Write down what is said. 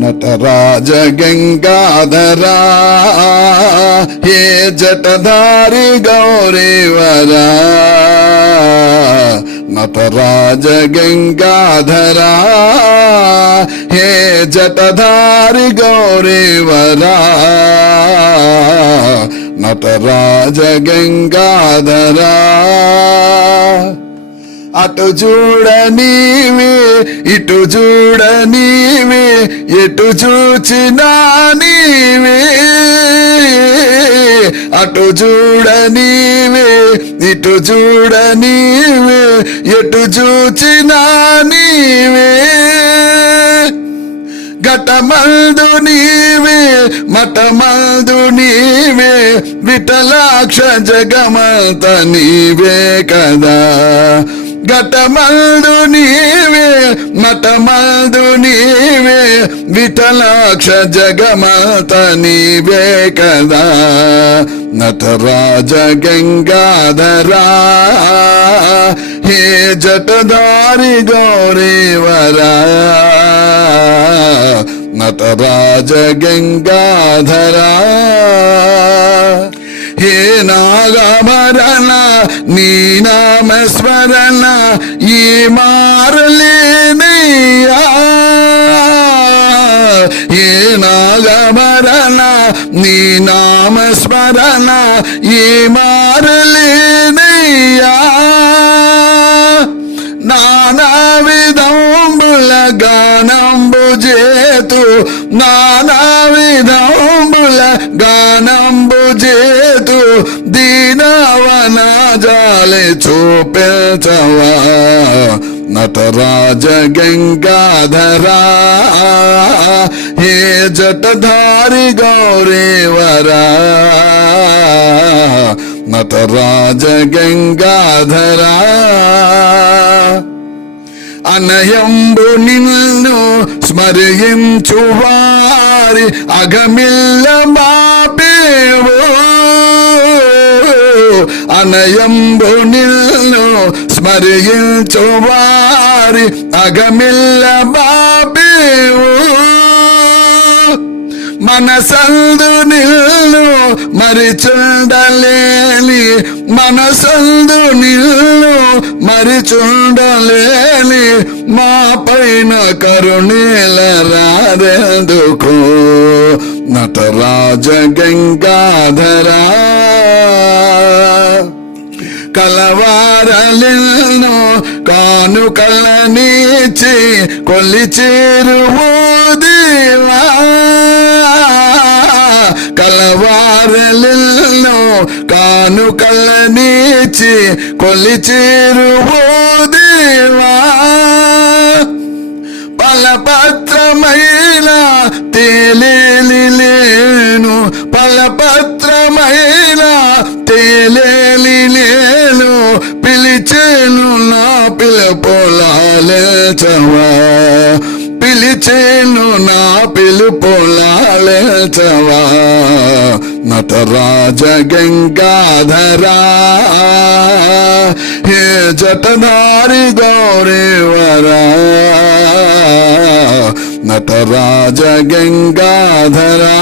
నటరాజ గంగాధరా హే జటధారి గౌరీవరా నటరాజ గంగాధరా హే జటధారి గౌరీవరా నటరాజ గంగాధరా అటు చూడ నీవే ఇటు చూడ నీవే ఎటు చూచినా నీవే అటు చూడ నీవే ఇటు చూడ నీవే ఎటు చూచినా నీవే ఘటమందు నీవే మఠమందు నీవే విఠలాక్ష జగమంత నీవే కదా ఘటమందు నీవే మఠమందు నీవే విఠలాక్ష జగమంత నీవే కదా నటరాజ గంగాధరా హే జటధారి గౌరీవరా నటరాజ గంగాధరా హే నాగభరణ నీ నామస్మరణ ఈ మారలేనయ్యా హే నాగభరణ నీ నామస్మరణ ఈ మారలేనయ్యా నానా విధంబుల గానంబు చేతు నానా విధంబుల గానంబు చేతు దీనవన జాలి చూపించవా నటరాజ గంగాధరా హే జటధారి గౌరీవరా నటరాజ గంగాధరా అనయంబు నిన్ను స్మరించు వారి అగమిల్ల మాపేవో అనయంబు నిన్ను స్మరించు వారి అగమిల్ల మాపేవో మనసందు నిన్ను మరిచుండలేని మనసందు నిన్ను మరిచుండలేని మా పైన కరుణీల రారెందుకు నటరాజ గంగాధరా కలవారలిను కానుకలనిచ్చి కొలిచేరువు దేవా కలవారలిను కానుకలనిచ్చి కొలిచేరువు దేవా పలపత్రమైన తేలేలిలేను పలపత్రమైన తేలేలిలేను పిలిచేను నా పిలుపులాలచవా పిలిచేను నా పిలుపులాలచవా నటరాజ గంగాధరా హే జటధారి గౌరీవరా నటరాజ గంగాధరా